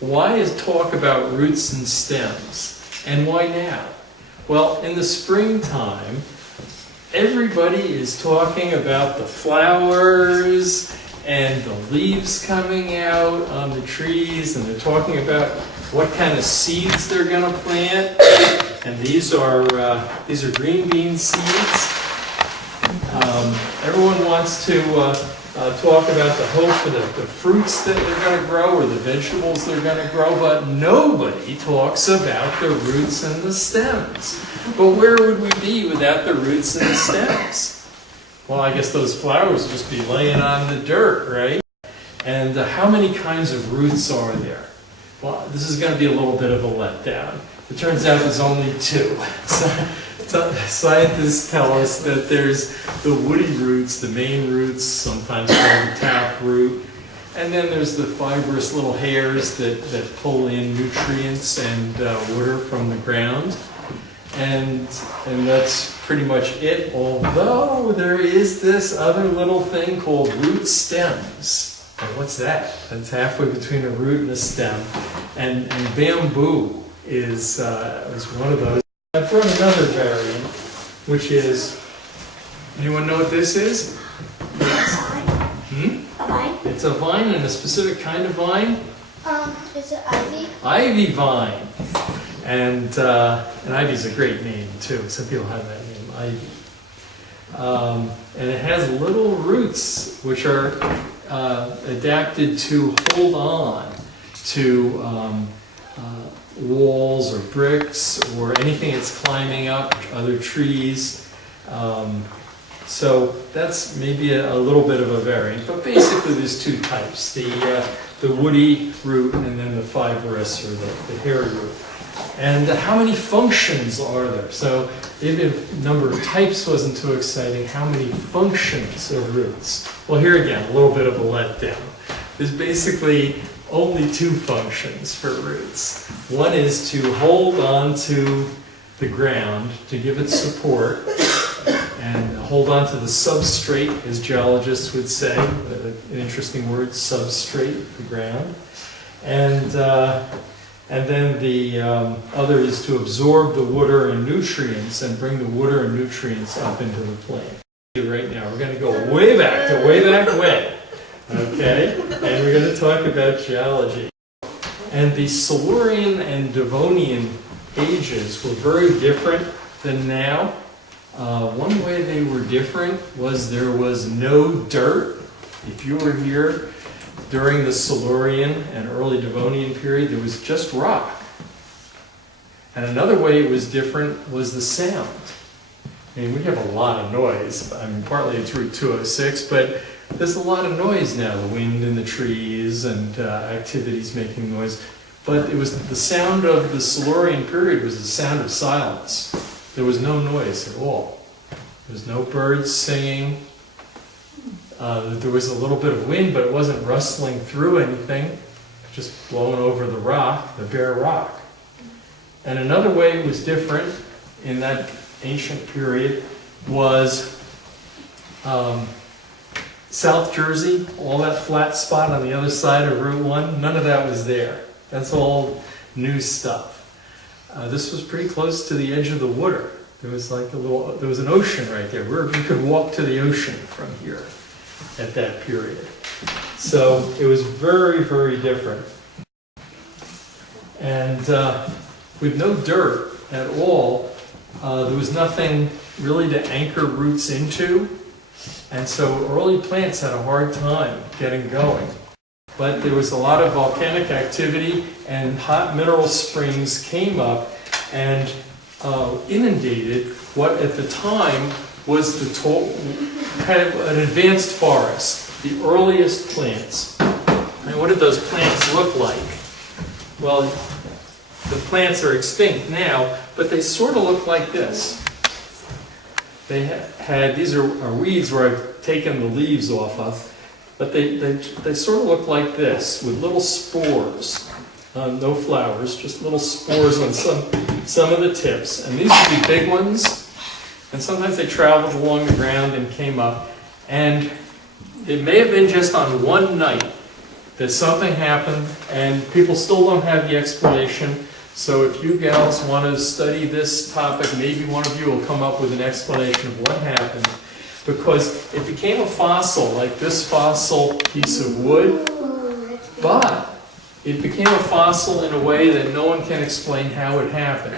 why is talk about roots and stems? And why now? Well, in the springtime, everybody is talking about the flowers and the leaves coming out on the trees, and they're talking about what kind of seeds they're going to plant. And these are green bean seeds. Everyone wants to talk about the hope for the fruits that they're going to grow or the vegetables they're going to grow, but nobody talks about the roots and the stems. But where would we be without the roots and the stems? Well, I guess those flowers would just be laying on the dirt, right? And how many kinds of roots are there? Well, this is going to be a little bit of a letdown. It turns out there's only two. Scientists tell us that there's the woody roots, the main roots, sometimes called the tap root, and then there's the fibrous little hairs that pull in nutrients and water from the ground. And that's pretty much it, although there is this other little thing called root stems. And what's that? That's halfway between a root and a stem. And bamboo is one of those. I brought another variant, which is, anyone know what this is? A vine? It's a vine, and a specific kind of vine. Is it ivy? Ivy vine. And ivy's a great name too. Some people have that name, ivy. And it has little roots which are adapted to hold on to walls or bricks or anything it's climbing up, other trees. So that's maybe a little bit of a variant, but basically there's two types, the woody root and then the fibrous or the hairy root. And how many functions are there? So maybe the number of types wasn't too exciting. How many functions of roots? Well, here again, a little bit of a letdown. There's basically only two functions for roots. One is to hold on to the ground, to give it support, and hold on to the substrate, as geologists would say, an interesting word, substrate, the ground. And then the other is to absorb the water and nutrients and bring the water and nutrients up into the plant. Right now, we're going to go way back to way back when. Okay? And we're going to talk about geology. And the Silurian and Devonian ages were very different than now. One way they were different was there was no dirt. If you were here during the Silurian and early Devonian period, there was just rock. And another way it was different was the sound. I mean, we have a lot of noise. I mean, partly it's Route 206, but there's a lot of noise now, the wind in the trees and activities making noise. But it was the sound of the Silurian period was the sound of silence. There was no noise at all. There was no birds singing. There was a little bit of wind, but it wasn't rustling through anything, just blowing over the rock, the bare rock. And another way it was different in that ancient period was South Jersey, all that flat spot on the other side of Route 1, none of that was there. That's all new stuff. This was pretty close to the edge of the water. There was like there was an ocean right there. We could walk to the ocean from here at that period. So it was very, very different. And with no dirt at all, there was nothing really to anchor roots into. And so early plants had a hard time getting going. But there was a lot of volcanic activity, and hot mineral springs came up and inundated what at the time was kind of an advanced forest, the earliest plants. And what did those plants look like? Well, the plants are extinct now, but they sort of look like this. They had, these are weeds where I've taken the leaves off of, but they sort of look like this, with little spores. No flowers, just little spores on some of the tips. And these would be big ones, and sometimes they traveled along the ground and came up. And it may have been just on one night that something happened, and people still don't have the explanation. So if you gals want to study this topic, maybe one of you will come up with an explanation of what happened. Because it became a fossil, like this fossil piece of wood, but it became a fossil in a way that no one can explain how it happened.